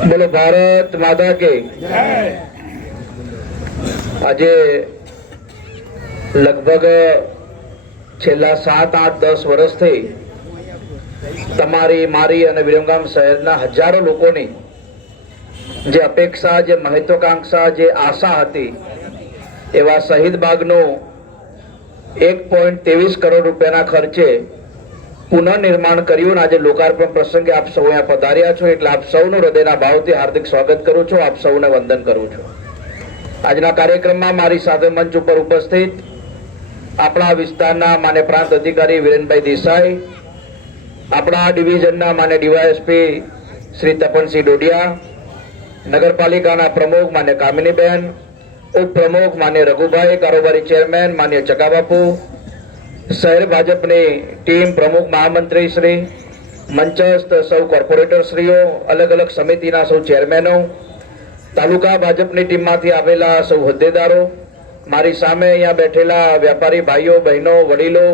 બોલો, ભારત માતા કે આજે લગભગ છેલ્લા સાત, આઠ, દસ વર્ષથી તમારી, મારી અને વિરમગામ શહેરના હજારો લોકોની જે અપેક્ષા, જે મહત્વાકાંક્ષા, જે આશા હતી, એવા શહીદ બાગનું એક પોઈન્ટ ત્રેવીસ કરોડ રૂપિયાના ખર્ચે પુનઃનિર્માણ કર્યું અને આજે લોકાર્પણ પ્રસંગે આપ સૌ અહીંયા પધાર્યા છો એટલે આપ સૌનું હૃદયના ભાવથી હાર્દિક સ્વાગત કરું છું. આપ સૌને વંદન કરું છું. આજના કાર્યક્રમમાં મારી સાથે મંચ ઉપર ઉપસ્થિત આપણા વિસ્તારના માન્ય પ્રાંત અધિકારી વિરેનભાઈ દેસાઈ, આપણા ડિવિઝનના માન્ય ડીવાયએસપી શ્રી તપનસિંહ ડોડિયા, નગરપાલિકાના પ્રમુખ માન્ય કામિનીબેન, ઉપપ્રમુખ માન્ય રઘુભાઈ, કારોબારી ચેરમેન માન્ય ચકાબાપુ શહેર ભાજપની ટીમ પ્રમુખ મહામંત્રી શ્રી, મંચસ્થ સૌ કોર્પોરેટર શ્રીઓ, અલગ અલગ સમિતિના સૌ ચેરમેનો, તાલુકા ભાજપની ટીમમાંથી આવેલા સૌ હોદ્દેદારો, મારી સામે અહીંયા બેઠેલા વેપારી ભાઈઓ, બહેનો, વડીલો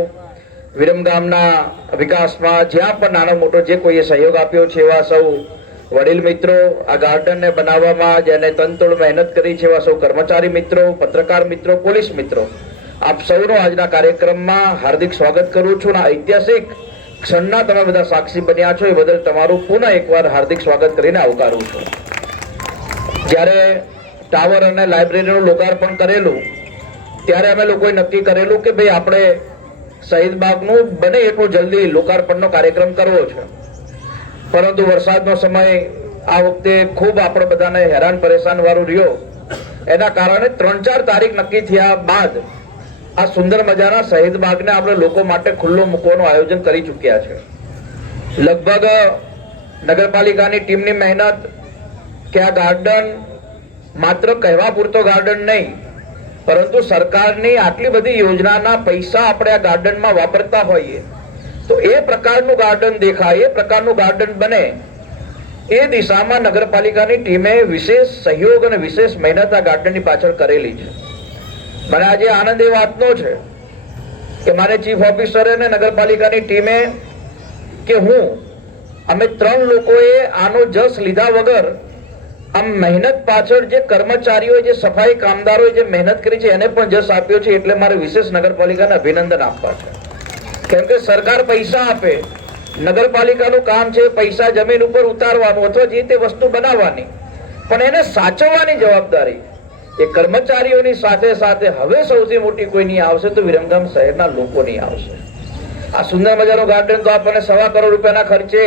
વિરમગામના વિકાસમાં જ્યાં પણ નાનો મોટો જે કોઈએ સહયોગ આપ્યો છે એવા સૌ વડીલ મિત્રો, આ ગાર્ડનને બનાવવામાં જેને તનતોડ મહેનત કરી છે એવા સૌ કર્મચારી મિત્રો, પત્રકાર મિત્રો, પોલીસ મિત્રો. આપ સૌનો આજના કાર્યક્રમમાં હાર્દિક સ્વાગત કરું છું અને ઐતિહાસિક ક્ષણના તમે બધા સાક્ષી બન્યા છો, એ બદલ તમારું પુનઃ એકવાર હાર્દિક સ્વાગત કરીને આવકારું છું. જ્યારે ટાવર અને લાઇબ્રેરીનું લોકાર્પણ કરેલું, ત્યારે અમે લોકોએ નક્કી કરેલું કે ભાઈ આપણે શહીદ બાગનું બને એટલું જલ્દી લોકાર્પણનો કાર્યક્રમ કરવો છે. પરંતુ વરસાદનો સમય આ વખતે ખૂબ આપણે બધાને હેરાન પરેશાન વાળું રહ્યો. એના કારણે ત્રણ ચાર તારીખ નક્કી થયા બાદ આ સુંદર મજાના શહીદ બાગને આપણે લોકો માટે ખુલ્લો મૂકવાનું આયોજન કરી ચૂક્યા છે. લગભગ નગરપાલિકાની ટીમની મહેનત કે આ ગાર્ડન માત્ર કહેવા પૂરતો ગાર્ડન નહીં, પરંતુ સરકારની આટલી બધી યોજનાના પૈસા આપણે આ ગાર્ડનમાં વાપરતા હોઈએ, તો એ પ્રકારનું ગાર્ડન દેખાય, એ પ્રકારનું ગાર્ડન બને, એ દિશામાં નગરપાલિકાની ટીમે વિશેષ સહયોગ અને વિશેષ મહેનત આ ગાર્ડનની પાછળ કરેલી છે. મને આજે આનંદ એ વાતનો છે કે મારે ચીફ ઓફિસરે અને નગરપાલિકાની ટીમે કે હું, અમે ત્રણ લોકોએ આનો જસ લીધા વગર આમ મહેનત પાછળ જે કર્મચારીઓ જે સફાઈ કામદારોએ જે મહેનત કરી છે, એને પણ જસ આપ્યો છે એટલે મારે વિશેષ નગરપાલિકાને અભિનંદન આપવા છે. કેમ કે સરકાર પૈસા આપે, નગરપાલિકાનું કામ છે પૈસા જમીન ઉપર ઉતારવાનું અથવા જે તે વસ્તુ બનાવવાની, પણ એને સાચવવાની જવાબદારી એ કર્મચારીઓની સાથે સાથે હવે સૌથી મોટી કોઈ નહીં આવશે તો વિરમગામ શહેરના લોકો નહીં આવશે. આ સુંદર મજાનું ગાર્ડન તો આપણને સવા કરોડ રૂપિયાના ખર્ચે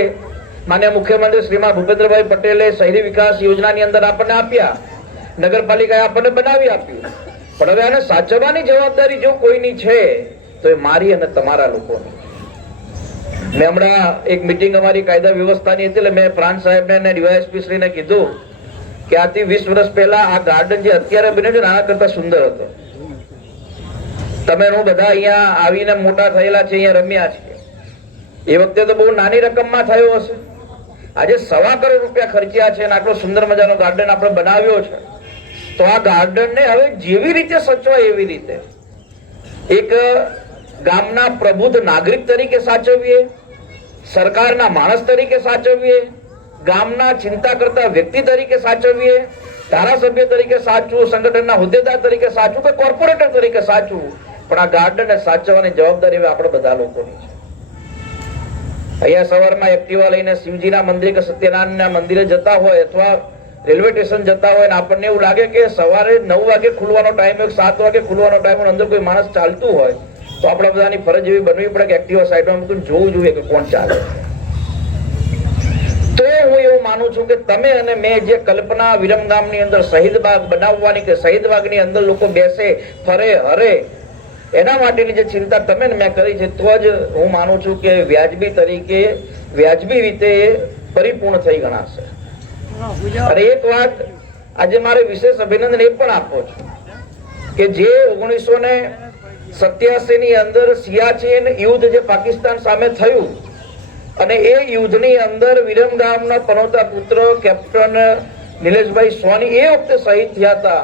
માન્ય મુખ્યમંત્રી શ્રીમાન ભૂપેન્દ્રભાઈ પટેલે શહેરી વિકાસ યોજનાની અંદર આપણને આપ્યા. નગરપાલિકાએ આપણને બનાવી આપ્યું. પણ હવે આને સાચવવાની જવાબદારી જો કોઈની છે, તો એ મારી અને તમારા લોકોની. મેં હમણાં એક મિટિંગ અમારી કાયદા વ્યવસ્થાની હતી એટલે મેં પ્રાંત સાહેબને અને ડીવાયએસપી શ્રીને કીધું કે આથી વીસ વર્ષ પહેલા આ ગાર્ડન જે અત્યારે બન્યું છે આના કરતા સુંદર હતો. તમે હું બધા અહીંયા આવીને મોટા થયેલા છે અહીંયા રમ્યા છે એ વખતે તો બહુ નાની રકમમાં થયો હશે. આજે સવા કરોડ રૂપિયા ખર્ચ્યા છે અને આટલો સુંદર મજાનો ગાર્ડન આપણે બનાવ્યો છે. તો આ ગાર્ડનને હવે જેવી રીતે સચવાય એવી રીતે એક ગામના પ્રબુદ્ધ નાગરિક તરીકે સાચવીએ, સરકારના માણસ તરીકે સાચવીએ ગામના ચિંતા કરતા વ્યક્તિ તરીકે સાચવીએ, ધારાસભ્ય તરીકે સાચવું, સંગઠનના હોદ્દેદાર તરીકે સાચવું કે કોર્પોરેટર તરીકે સાચવું, પણ આ ગાર્ડનને સાચવવાની જવાબદારી આપણે બધા લોકોની છે. અહીંયા સવારમાં એક્ટિવા લઈને શિવજીના મંદિર કે સત્યનારાયણના મંદિરે જતા હોય અથવા રેલવે સ્ટેશન જતા હોય ને આપણને એવું લાગે કે સવારે નવ વાગે ખુલવાનો ટાઈમ હોય સાત વાગે ખુલવાનો ટાઈમ હોય અંદર કોઈ માણસ ચાલતું હોય, તો આપણા બધાની ફરજ એવી બનવી પડે કે એક્ટિવા સાઈડમાં જોવું જોઈએ કે કોણ ચાલે. છે માનું છું કે તમે અને મેં જે કલ્પના વિરમગામની અંદર શહીદ બાગ બનાવવાની કે શહીદ બાગની અંદર લોકો બેસે, ફરે, હરે, એના માટેની જે ચિંતા તમે મેં કરી છે, તો જ હું માનું છું કે વ્યાજબી તરીકે, વ્યાજબી રીતે પરિપૂર્ણ થઈ ગણાશે. અને એક વાત આજે મારે વિશેષ અભિનંદન એ પણ આપવો છું કે જે ઓગણીસો ને સત્યાસી ની અંદર સિયાચીન યુદ્ધ જે પાકિસ્તાન સામે થયું અને એ યુદ્ધની અંદર વિરમગામના પનોતા પુત્ર, કેપ્ટન નિલેશભાઈ સોની એ વખતે શહીદ થયા હતા.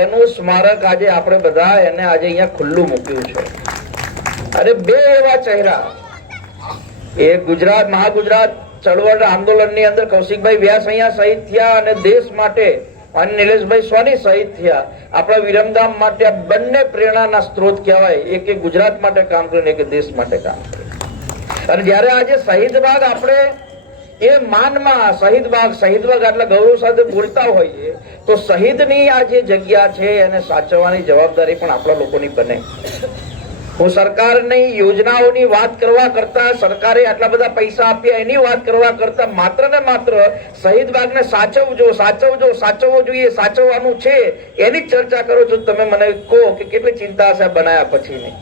એનું સ્મારક આજે આપણે બધા એને આજે અહીંયા ખુલ્લું મૂક્યું છે. અને બે એવા ચહેરા. એ ગુજરાત, મહાગુજરાત ચળવળ આંદોલનની અંદર કૌશિકભાઈ વ્યાસ અહીંયા શહીદ થયા અને દેશ માટે અને નિલેશભાઈ સોની શહીદ થયા. આપણા વિરમગામ માટે આ બંને પ્રેરણાના સ્ત્રોત કહેવાય. એક ગુજરાત માટે કામ કરીને, એક દેશ માટે કામ કરે અને જ્યારે આજે શહીદ બાગ આપણે એ માનમાં શહીદ બાગ શહીદ બાગ એટલે ગૌરવ સાથે બોલતા હોઈએ, તો શહીદની આ જે જગ્યા છે એને સાચવવાની જવાબદારી પણ આપણા લોકોની બને. હું સરકારની યોજનાઓની વાત કરવા કરતા, સરકારે આટલા બધા પૈસા આપ્યા, એની વાત કરવા કરતા માત્ર ને માત્ર શહીદ બાગને સાચવજો સાચવજો, સાચવવો જોઈએ, સાચવવાનું છે, એની ચર્ચા કરો છો તમે મને કહો કે કેટલી ચિંતા હશે આ બનાયા પછીની.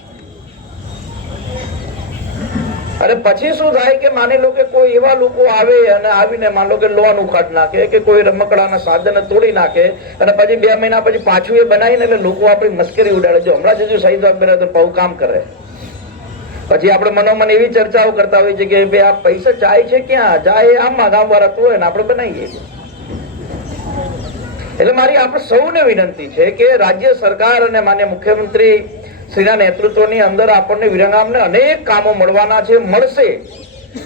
અને પછી શું થાય કે માની લો કે કોઈ એવા લોકો આવે અને આવીને માન લો કે લોન ઉખાડ નાખે કે કોઈ રમકડાના સાધન તોડી નાખે અને પછી બે મહિના પછી પાછું એ બનાવીને એટલે લોકો આપણી મશ્કરી ઉડાડે જો હમણાં જજો શહીદ બાગ તો બહુ કામ કરે. પછી આપણે મનોમન એવી ચર્ચાઓ કરતા હોઈએ છીએ કે ભાઈ આ પૈસા જાય છે ક્યાં? જાય આમાં ગામ વાળા તો હોય ને આપણે બનાવીએ એટલે મારી આપણે સૌને વિનંતી છે કે રાજ્ય સરકાર અને માન્ય મુખ્યમંત્રી શ્રીના નેતૃત્વની અંદર આપણને વિરંગામને અનેક કામો મળવાના છે, મળશે.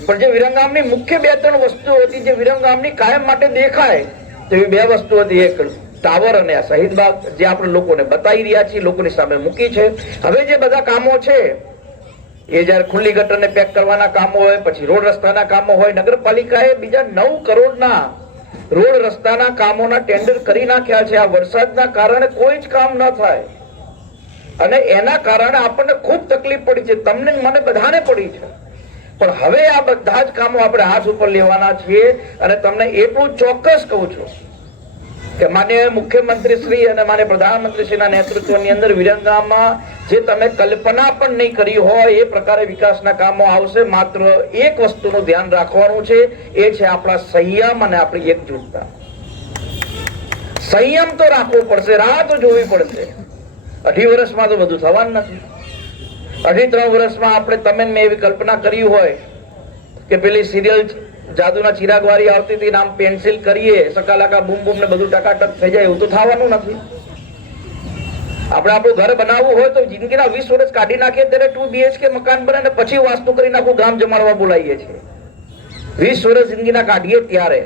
પણ જે વિરંગામની મુખ્ય બે ત્રણ વસ્તુઓ હતી જે વિરંગામની કાયમ માટે દેખાય, તેવી બે વસ્તુ હતી. એક ટાવર અને શહીદ બાગ, જે આપણે લોકોને બતાવી રહ્યા છીએ, લોકોની સામે મૂકી છે. હવે જે બધા કામો છે, એ જ્યારે ખુલ્લી ગટરને પેક કરવાના કામો હોય, પછી રોડ રસ્તાના કામો હોય, નગરપાલિકાએ બીજા નવ કરોડના રોડ રસ્તાના કામોના ટેન્ડર કરી નાખ્યા છે. આ વરસાદના કારણે કોઈ જ કામ ન થાય. અને એના કારણે આપણને ખૂબ તકલીફ પડી છે. તમને મને બધાને પડી છે. પણ હવે આ બધા જ કામો આપણે હાથ ઉપર લેવાના છીએ અને તમને એટલું ચોક્કસ કહું છું કે માન્ય મુખ્યમંત્રી શ્રી અને માન્ય પ્રધાનમંત્રી શ્રીના નેતૃત્વની અંદર વિરંગામાં જે તમે કલ્પના પણ નહીં કરી હોય, એ પ્રકારે વિકાસના કામો આવશે. માત્ર એક વસ્તુનું ધ્યાન રાખવાનું છે, એ છે આપણા સંયમ અને આપણી એકજૂટતા. સંયમ તો રાખવો પડશે, રાહ તો જોવી પડશે. અઢી વર્ષમાં તો બધું થવાનું નથી. અઢી ત્રણ વર્ષમાં આપણે તમે મેં એવી કલ્પના કરી હોય કે પેલી સિરિયલ જાદુના ચિરાગ વાળી આવતી હતી નામ પેન્સિલ કરીએ, સકાલાકા બૂમ બૂમ ને બધું ટકાટક થઈ જાય એવું તો થવાનું નથી. આપણે આપણું ઘર બનાવવું હોય તો જિંદગીના વીસ વર્ષ કાઢી નાખીએ ત્યારે ટુ બીએચકે મકાન બને ને પછી વાસ્તુ કરી નાખું, ગામ જમાડવા બોલાવીએ છીએ. વીસ વર્ષ જિંદગીના કાઢીએ ત્યારે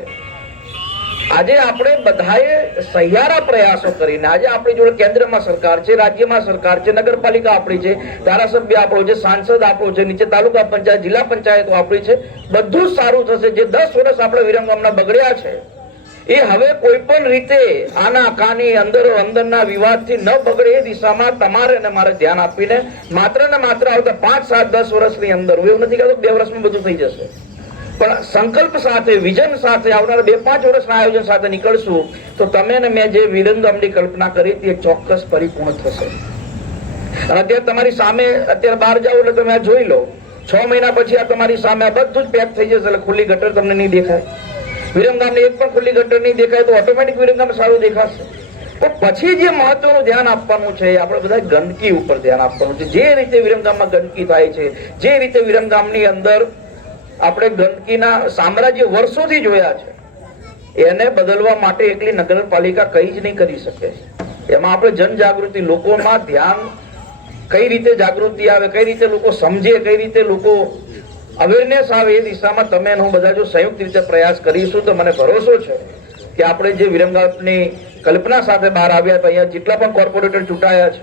આજે આપણે બધાએ સહિયારા પ્રયાસો કરીને, આજે આપણી જોડે કેન્દ્રમાં સરકાર છે, રાજ્યમાં સરકાર છે, નગરપાલિકા આપણી છે, ધારાસભ્ય આપણો છે, સાંસદ આપણો છે, નીચે તાલુકા પંચાયત, જિલ્લા પંચાયતો આપણી છે, બધું જ સારું થશે. જે દસ વર્ષ આપણે વિરંગામના બગડ્યા છે, એ હવે કોઈ પણ રીતે આના કાની અંદરો અંદરના વિવાદથી ન બગડે એ દિશામાં તમારે અને મારે ધ્યાન આપીને માત્ર ને માત્ર આવતા પાંચ, સાત, દસ વર્ષની અંદર, હું એવું નથી કહેતો બે વર્ષમાં બધું થઈ જશે. પણ સંકલ્પ સાથે વિઝન સાથે આવનારા બે, પાંચ વર્ષના આયોજન સાથે નીકળશું, તો તમે ને મેં જે વિરંગમની કલ્પના કરી એ ચોક્કસ પરિપૂર્ણ થશે. અને અત્યારે તમારી સામે, અત્યારે બહાર જાઓ એટલે તમે આ જોઈ લો, છ મહિના પછી આ તમારી સામે આ બધું જ પેક થઈ જશે, એટલે ખુલ્લી ગટર તમને નહીં દેખાય. વિરંગામને એક પણ ખુલ્લી ગટર નહીં દેખાય, તો ઓટોમેટિક વિરંગામ સારું દેખાશે. પણ પછી જે મહત્વનું ધ્યાન આપવાનું છે આપણે બધા ગંદકી ઉપર ધ્યાન આપવાનું છે. જે રીતે વિરંગામમાં ગંદકી થાય છે, જે રીતે વિરંગામની અંદર આપણે ગંદકીના સામ્રાજ્ય વર્ષોથી જોયા છે. એને બદલવા માટે એકલી નગરપાલિકા કઈ જ નહીં કરી શકે. એમાં આપણે જનજાગૃતિ, લોકોમાં ધ્યાન કઈ રીતે જાગૃતિ આવે, કઈ રીતે લોકો સમજે, કઈ રીતે લોકો અવેરનેસ આવે એ દિશામાં તમે હું બધા જો સંયુક્ત રીતે પ્રયાસ કરીશું તો મને ભરોસો છે કે આપણે જે વિરંગાની કલ્પના સાથે બહાર આવ્યા હતા, અહીંયા જેટલા પણ કોર્પોરેટર ચૂંટાયા છે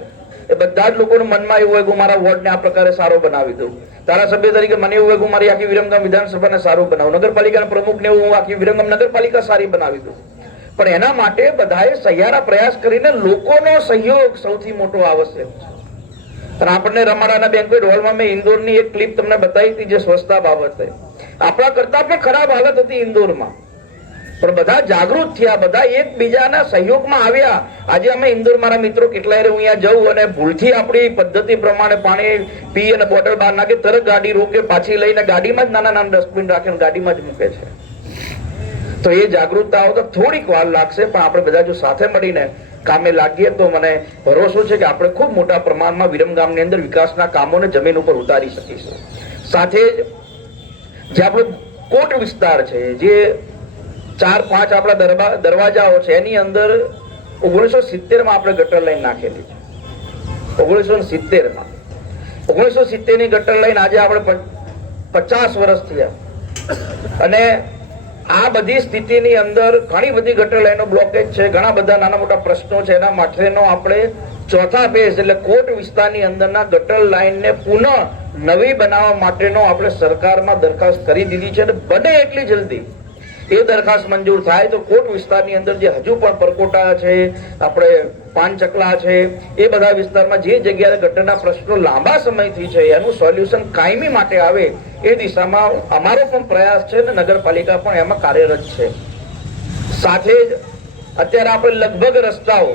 એ બધા જ લોકોના મનમાં એવું હોય કે મારા વોર્ડને આ પ્રકારે સારો બનાવી દઉં. ધારાસભ્ય તરીકે મને એવું હોય કે મારી આખી વિરમગામ વિધાનસભાને સારું બનાવું. નગરપાલિકાના પ્રમુખને હું આખી વિરમગામ નગરપાલિકા સારી બનાવી દઉં. પણ એના માટે બધાએ સહિયારા પ્રયાસ કરીને લોકોનો સહયોગ સૌથી મોટો આવશ્યક છે. અને આપણને રમાડાના બેન્ક્વેટ હોલમાં મેં ઇન્દોરની એક ક્લિપ તમને બતાવી હતી જે સ્વચ્છતા બાબતે. આપણા કરતા પણ ખરાબ હાલત હતી ઇન્દોરમાં. પણ બધા જાગૃત થયા, બધા એકબીજાના સહયોગમાં આવ્યા. આજે અમે ઇન્દોર મારા મિત્રો કેટલાય હું અહીંયા જઉં અને ભૂલથી આપણી પદ્ધતિ પ્રમાણે પાણી પી અને બોટલ બહાર નાખે, તરત ગાડી રોકે, પાછી લઈને ગાડીમાં જ નાના નાના ડસ્ટબિન રાખીને ગાડીમાં જ મૂકે છે. તો એ જાગૃતતા તો થોડીક વાર લાગશે, પણ આપણે બધા જો સાથે મળીને કામે લાગીએ તો મને ભરોસો છે કે આપણે ખૂબ મોટા પ્રમાણમાં વિરમગામની અંદર વિકાસના કામોને જમીન ઉપર ઉતારી શકીશું. સાથે જ જે આપણો કોટ વિસ્તાર છે, જે ચાર પાંચ આપણા દરવાજાઓ છે, એની અંદર ઓગણીસો સિત્તેરમાં આપણે ગટર લાઈન નાખેલી છે. ઓગણીસો સિત્તેરમાં. ઓગણીસો સિત્તેરની ગટર લાઈન આજે આપણે પચાસ વર્ષ થયા. અને આ બધી સ્થિતિની અંદર ઘણી બધી ગટર લાઈનો બ્લોકેજ છે, ઘણા બધા નાના મોટા પ્રશ્નો છે, એના માટેનો આપણે ચોથા ફેઝ એટલે કોટ વિસ્તારની અંદરના ગટર લાઈનને પુનઃ નવી બનાવવા માટેનો આપણે સરકારમાં દરખાસ્ત કરી દીધી છે અને બને એટલી જલ્દી. એ દરખાસ્ત મંજૂર થાય તો કોટ વિસ્તારની અંદર જે હજુ પણ પરકોટા છે, આપણે પાન ચકલા છે, એ બધા વિસ્તારમાં જે જગ્યાએ ગટરના પ્રશ્નો લાંબા સમયથી છે, એનું સોલ્યુશન કાયમી માટે આવે એ દિશામાં અમારો પણ પ્રયાસ છે ને નગરપાલિકા પણ એમાં કાર્યરત છે. સાથે જ અત્યારે આપણે લગભગ રસ્તાઓ,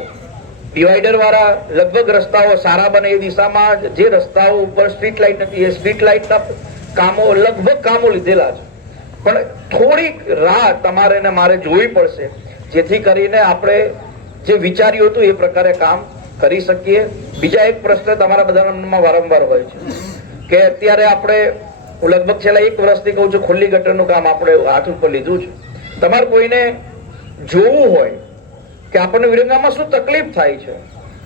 ડિવાઈડર વાળા લગભગ રસ્તાઓ સારા બને એ દિશામાં જે રસ્તાઓ ઉપર સ્ટ્રીટ લાઇટ નથી એ સ્ટ્રીટ લાઇટના કામો, લગભગ કામો લીધેલા છે. પણ થોડીક રાહ તમારે ને મારે જોવી પડશે. જેથી કરીને આપણે જે વિચાર્યું હતું એ પ્રકારે કામ કરી શકીએ. બીજા એક પ્રશ્ન તમારા બધાના મનમાં વારંવાર હોય છે કે અત્યારે આપણે હું લગભગ છેલ્લા એક વર્ષથી કહું છું ખુલ્લી ગટરનું કામ આપણે હાથ ઉપર લીધું છે. તમારે કોઈને જોવું હોય કે આપણને વિરંગામાં શું તકલીફ થાય છે,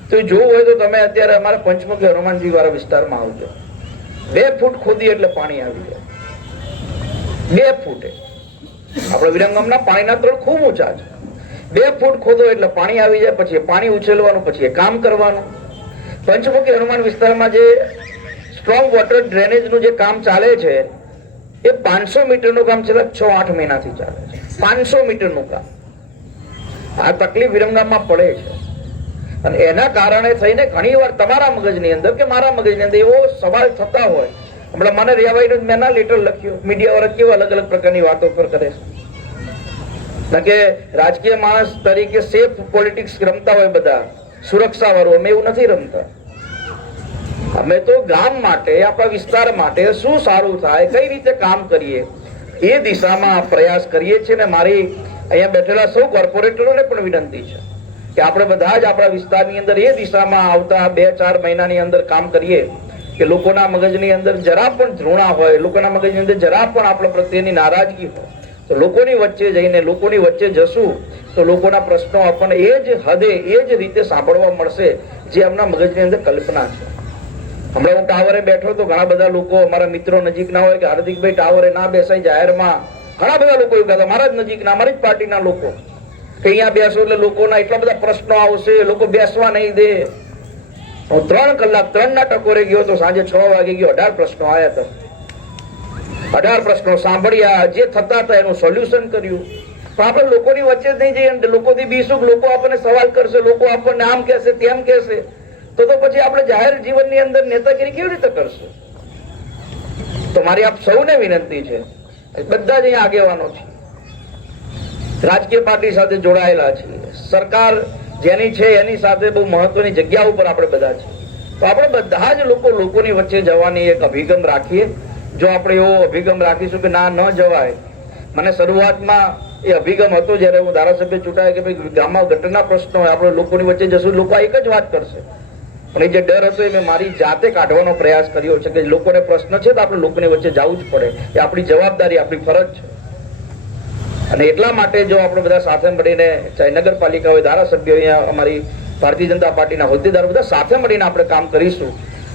તો એ જોવું હોય તો તમે અત્યારે અમારા પંચમુખી હનુમાનજી વાળા વિસ્તારમાં આવજો. બે ફૂટ ખોદી એટલે પાણી આવી જાય. બે ફૂટે. આપણે વિરંગમના પાણીના તળ ખૂબ ઊંચા છે. બે ફૂટ ખોદો એટલે પાણી આવી જાય, પછી પાણી ઉછેલવાનું, પછી કામ કરવાનું. પંચમુખી હનુમાન વિસ્તારમાં જે સ્ટ્રોંગ વોટર ડ્રેનેજનું જે કામ ચાલે છે, એ પાંચસો મીટરનું કામ છેલ્લા છ, આઠ મહિનાથી ચાલે છે. પાંચસો મીટરનું કામ. આ તકલીફ વિરમગામમાં પડે છે. અને એના કારણે થઈને ઘણીવાર તમારા મગજની અંદર કે મારા મગજની અંદર એવો સવાલ થતા હોય હમણાં મને રિયાભાઈ મેં ના લેટર લખ્યું. મીડિયા વાળા કેવા અલગ અલગ પ્રકારની વાતો પર કરે છે? કે રાજકીય માણસ તરીકે સેફ પોલિટિક્સ રમતા હોય બધા. સુરક્ષા વાળું અમે એવું નથી રમતા. અમે તો ગામ માટે, આપણા વિસ્તાર માટે શું સારું થાય, કઈ રીતે કામ કરીએ, એ દિશામાં પ્રયાસ કરીએ છીએ ને મારી અહીંયા બેઠેલા સૌ કોર્પોરેટરોને પણ વિનંતી છે કે આપણે બધા જ આપણા વિસ્તારની અંદર એ દિશામાં આવતા બે ચાર મહિનાની અંદર કામ કરીએ. કે લોકોના મગજની અંદર જરા પણ ધૃણા હોય, લોકોના મગજની અંદર જરા પણ આપણા પ્રત્યેની નારાજગી હોય, તો લોકોની વચ્ચે જઈને, લોકોની વચ્ચે જશું, તો લોકોના પ્રશ્નો આપણને એ જ હદે, એ જ રીતે સાંભળવા મળશે જે એમના મગજની અંદર કલ્પના છે. હમણાં હું ટાવરે બેઠો તો ઘણા બધા લોકો અમારા મિત્રો નજીકના હોય કે હાર્દિકભાઈ ટાવરે ના બેસાય જાહેરમાં, ઘણા બધા લોકો એવું કહેતા, મારા જ નજીકના અમારી જ પાર્ટીના લોકો. કે અહીંયા બેસો એટલે લોકોના એટલા બધા પ્રશ્નો આવશે, લોકો બેસવા નહીં દે. હું ત્રણ કલાક ત્રણ ના ટકોરે ગયો તો સાંજે છ વાગે ગયો. અઢાર પ્રશ્નો આવ્યા હતા. અઢાર પ્રશ્નો સાંભળ્યા. જે થતા હતા એનું સોલ્યુશન કર્યું. પણ આપણે લોકોની વચ્ચે જ નહીં જઈએ લોકોથી બીસુક લોકો આપણને સવાલ કરશે. લોકો આપણને આમ કહેશે, તેમ કહેશે. તો તો પછી આપણે જાહેર જીવનની અંદર નેતાગીરી કેવી રીતે કરશે? તો મારી આપ સૌને વિનંતી છે. બધા જ અહીંયા આગેવાનો છે. રાજકીય પાર્ટી સાથે જોડાયેલા છે. સરકાર જેની છે એની સાથે બહુ મહત્વની જગ્યા ઉપર આપણે બધા છે તો આપણે બધા જ લોકો લોકોની વચ્ચે જવાની એક અભિગમ રાખીએ. જો આપણે એવો અભિગમ રાખીશું કે ના, ન જવાય. મને શરૂઆતમાં એ અભિગમ હતો જ્યારે હું ધારાસભ્ય ચૂંટાયો કે ભાઈ ગામમાં ઘટના પ્રશ્નો હોય, આપણે લોકોની વચ્ચે જશું, લોકો એક જ વાત કરશે. પણ એ જે ડર હતો એ મેં મારી જાતે કાઢવાનો પ્રયાસ કર્યો છે કે લોકોને પ્રશ્ન છે તો આપણે લોકોની વચ્ચે જવું જ પડે. એ આપણી જવાબદારી, આપણી ફરજ છે. અને એટલા માટે જો આપણે બધા સાથે મળીને ચાહે નગરપાલિકા હોય, ધારાસભ્ય અહીંયા અમારી ભારતીય જનતા પાર્ટીના હોદ્દેદારો બધા સાથે મળીને આપણે કામ કરીશું,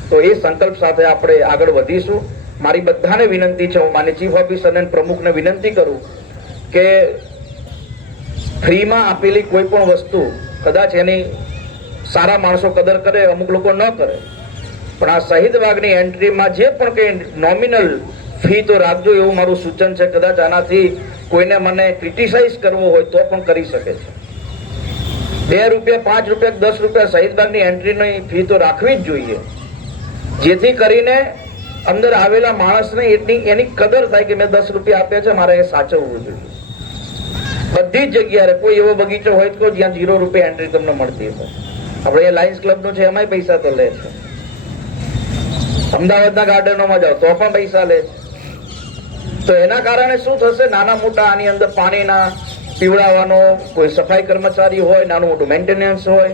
તો એ સંકલ્પ સાથે આપણે આગળ વધીશું. મારી બધાને વિનંતી છે, હું માની ચીફ ઓફિસર અને પ્રમુખને વિનંતી કરું કે ફ્રીમાં આપેલી કોઈ પણ વસ્તુ, કદાચ એની સારા માણસો કદર કરે, અમુક લોકો ન કરે, પણ આ શહીદ બાગની એન્ટ્રીમાં જે પણ કંઈ નોમિનલ ફી તો રાખજો એવું મારું સૂચન છે. કદાચ આનાથી કોઈને મને ક્રિટિસાઇઝ કરવો હોય તો પણ કરી શકે છે. બે રૂપિયા, પાંચ રૂપિયા, દસ રૂપિયા શહીદબાગની એન્ટ્રીની ફી તો રાખવી જ જોઈએ. જેથી કરીને અંદર આવેલા માણસને એટલી એની કદર થાય કે મેં દસ રૂપિયા આપ્યા છે, મારે એ સાચવવું જોઈએ. બધી જ જગ્યાએ કોઈ એવો બગીચો હોય તો જ્યાં જીરો રૂપિયા એન્ટ્રી તમને મળતી હોય. આપણે એ લાયન્સ ક્લબનું છે, એમાંય પૈસા તો લે છે. અમદાવાદના ગાર્ડનોમાં જાઓ તો પણ પૈસા લે છે. તો એના કારણે શું થશે? નાના મોટા આની અંદર પાણીના પીવડાવવાનો કોઈ સફાઈ કર્મચારી હોય, નાનું મોટું મેન્ટેનન્સ હોય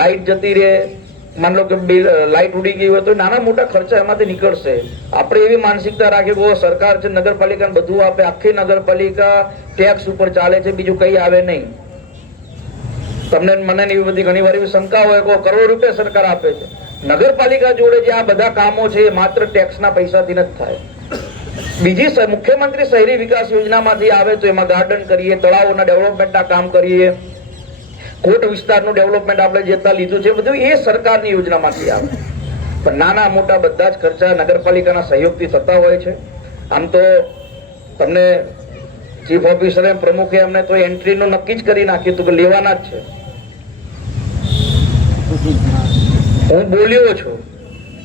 લાઇટ જતી રહે, માન લો કે બિલ લાઇટ ઉડી ગઈ હોય તો નાના મોટા ખર્ચા એમાંથી નીકળશે. આપણે એવી માનસિકતા રાખીએ કે સરકાર છે, નગરપાલિકાને બધું આપે, આખી નગરપાલિકા ટેક્સ ઉપર ચાલે છે, બીજું કંઈ આવે નહીં. તમને, મને એવી બધી ઘણી વાર એવી શંકા હોય કે કરોડ રૂપિયા સરકાર આપે છે. નગરપાલિકા જોડે જે આ બધા કામો છે, એ માત્ર ટેક્સના પૈસાથી નથી થાય. બીજી મુખ્યમંત્રી શહેરી વિકાસ યોજનામાંથી આવે તો એમાં ગાર્ડન કરીએ, તળાવોના ડેવલપમેન્ટના કામ કરીએ. કોટ વિસ્તારનું ડેવલપમેન્ટ આપણે જેટલા લીધું છે, બધું એ સરકારની યોજનામાંથી આવે. પણ નાના મોટા બધા જ ખર્ચા નગરપાલિકાના સહયોગથી થતા હોય છે. આમ તો તમને ચીફ ઓફિસરે પ્રમુખે અમને તો એન્ટ્રીનું નક્કી જ કરી નાખ્યું હતું કે લેવાના જ છે. હું બોલ્યો છું.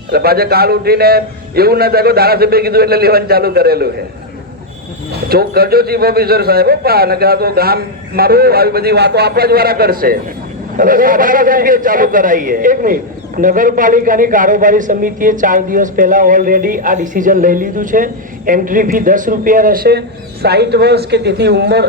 એટલે પાછે કાલ ઉઠીને એવું ન થાય ધારાસભ્ય કીધું એટલે લેવાનું ચાલુ કરેલું છે. જો કરજો ચીફ ઓફિસર સાહેબ પા નકર આ તો ગામ મારું આવી બધી વાતો આપણા જ વાળા કરશે. ચાલુ કરાવીએ એક મિનિટ. નગરપાલિકાની કારોબારી સમિતિએ ચાર દિવસ પહેલા ઓલરેડી આ ડિસિઝન લઈ લીધું છે. એન્ટ્રી ફી દસ રૂપિયા રહેશે. સાઠ વર્ષ કે તેથી ઉંમર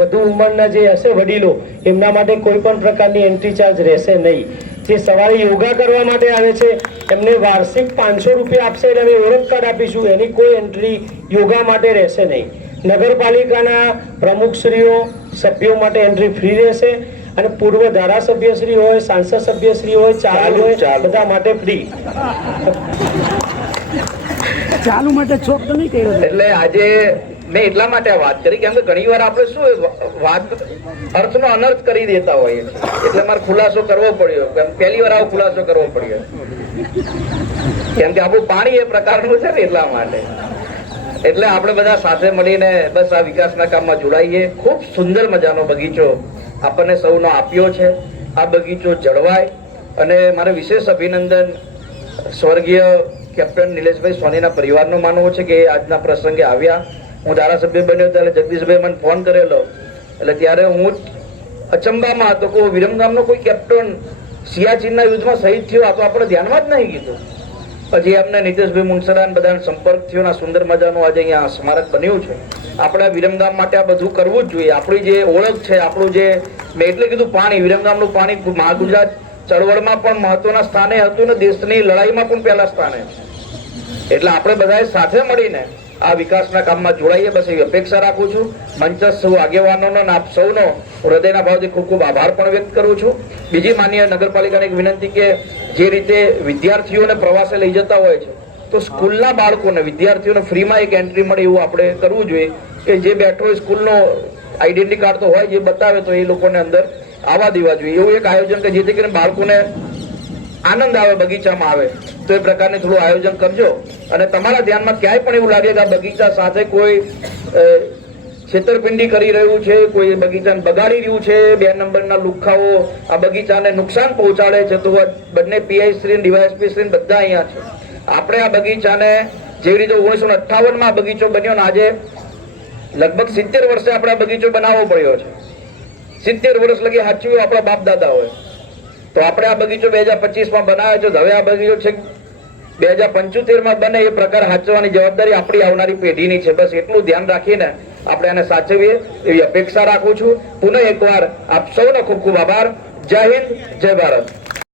વધુ ઉંમરના જે હશે વડીલો એમના માટે કોઈ પણ પ્રકારની એન્ટ્રી ચાર્જ રહેશે નહીં. જે સવારે યોગા કરવા માટે આવે છે એમને વાર્ષિક પાંચસો રૂપિયા આપશે એટલે અમે ઓળખ કાર્ડ આપીશું. એની કોઈ એન્ટ્રી યોગા માટે રહેશે નહીં. નગરપાલિકાના પ્રમુખશ્રીઓ સભ્યો માટે એન્ટ્રી ફ્રી રહેશે અને પૂર્વ ધારાસભ્યશ્રી હોય સાંસદ સભ્યશ્રી હોય ચાલુ ચાલુ, હોય ચાલુ. બધા માટે ફ્રી ચાલુ માટે ચોક તો નહીં કર્યો એટલે આજે મેં એટલા માટે વાત કરી કેમ કે ઘણી વાર આપણે શું વાત અર્થનો અનર્થ કરી દેતા હોઈએ એટલે મારે ખુલાસો કરવો પડ્યો. પહેલી વાર આવો ખુલાસો કરવો પડ્યો. કેમ કે આપણું પાણી એ પ્રકારનું છે ને એટલા માટે. એટલે આપણે બધા સાથે મળીને બસ આ વિકાસના કામમાં જોડાઈએ. ખૂબ સુંદર મજાનો બગીચો આપણને સૌનો આપ્યો છે. આ બગીચો જળવાય. અને મારે વિશેષ અભિનંદન સ્વર્ગીય કેપ્ટન નિલેશભાઈ સોનીના પરિવારનો માનવો છે કે આજના પ્રસંગે આવ્યા. હું ધારાસભ્ય બન્યો ત્યારે જગદીશભાઈ મને ફોન કરેલો. એટલે ત્યારે હું અચંબામાં હતો કે વિરમગામનો કોઈ કેપ્ટન સિયાચીનના યુદ્ધમાં શહીદ થયો, આ તો આપણે ધ્યાનમાં જ નહીં કીધું. પછી એમને નીતિશભાઈ મુનસરા બધાને સંપર્ક થયો આ સુંદર મજાનું આજે અહીંયા સ્મારક બન્યું છે. આપણે વિરમગામ માટે આ બધું કરવું જ જોઈએ. આપણી જે ઓળખ છે, આપણું જે મેં એટલે કીધું પાણી વિરમગામનું પાણી મહાગુજરાત ચળવળમાં પણ મહત્વના સ્થાને હતું ને દેશની લડાઈમાં પણ પહેલા સ્થાને. એટલે આપણે બધાએ સાથે મળીને આ વિકાસના કામમાં જોડાઈએ. બસ એવી અપેક્ષા રાખું છું. મંચસ્થ સૌ આગેવાનોનો આપ સૌનો હૃદયના ભાવથી ખૂબ ખૂબ આભાર પણ વ્યક્ત કરું છું. બીજી માન્ય નગરપાલિકાને એક વિનંતી કે જે રીતે વિદ્યાર્થીઓને પ્રવાસે લઈ જતા હોય છે, તો સ્કૂલના બાળકોને, વિદ્યાર્થીઓને ફ્રીમાં એક એન્ટ્રી મળે એવું આપણે કરવું જોઈએ કે જે બેઠો હોય સ્કૂલનો આઈડેન્ટિટી કાર્ડ તો હોય, જે બતાવે તો એ લોકોને અંદર આવવા દેવા જોઈએ. એવું એક આયોજન કે જેથી કરીને બાળકોને આનંદ આવે, બગીચામાં આવે. તો એ પ્રકારને થોડું આયોજન કરજો. અને તમારા ધ્યાનમાં ક્યાંય પણ એવું લાગે કે આ બગીચા સાથે કોઈ છેતરપિંડી કરી રહ્યું છે, કોઈ બગીચાને બગાડી રહ્યું છે, બે નંબરના લુખાઓ આ બગીચાને નુકસાન પહોંચાડે છે, તો બંને પીઆઈ શ્રી ડીવાયએસપી શ્રી બધા અહીંયા છે. આપણે આ બગીચાને જેવી રીતે ઓગણીસો ને અઠ્ઠાવનમાં બગીચો બન્યો ને આજે લગભગ સિત્તેર વર્ષે આપણે બગીચો બનાવવો પડ્યો છે. સિત્તેર વર્ષ લગી સાચવ્યું આપણા બાપ દાદા હોય. તો આપણે આ બગીચો બે હજાર પચીસમાં બનાવ્યો છે. હવે આ બગીચો છે બે હજાર પંચોતેરમાં બને એ પ્રકાર સાચવવાની જવાબદારી આપણી આવનારી પેઢીની છે. બસ એટલું ધ્યાન રાખીને આપણે એને સાચવીએ એવી અપેક્ષા રાખું છું. પુનઃ એકવાર આપ સૌનો ખૂબ ખૂબ આભાર. જય હિન્દ, જય ભારત.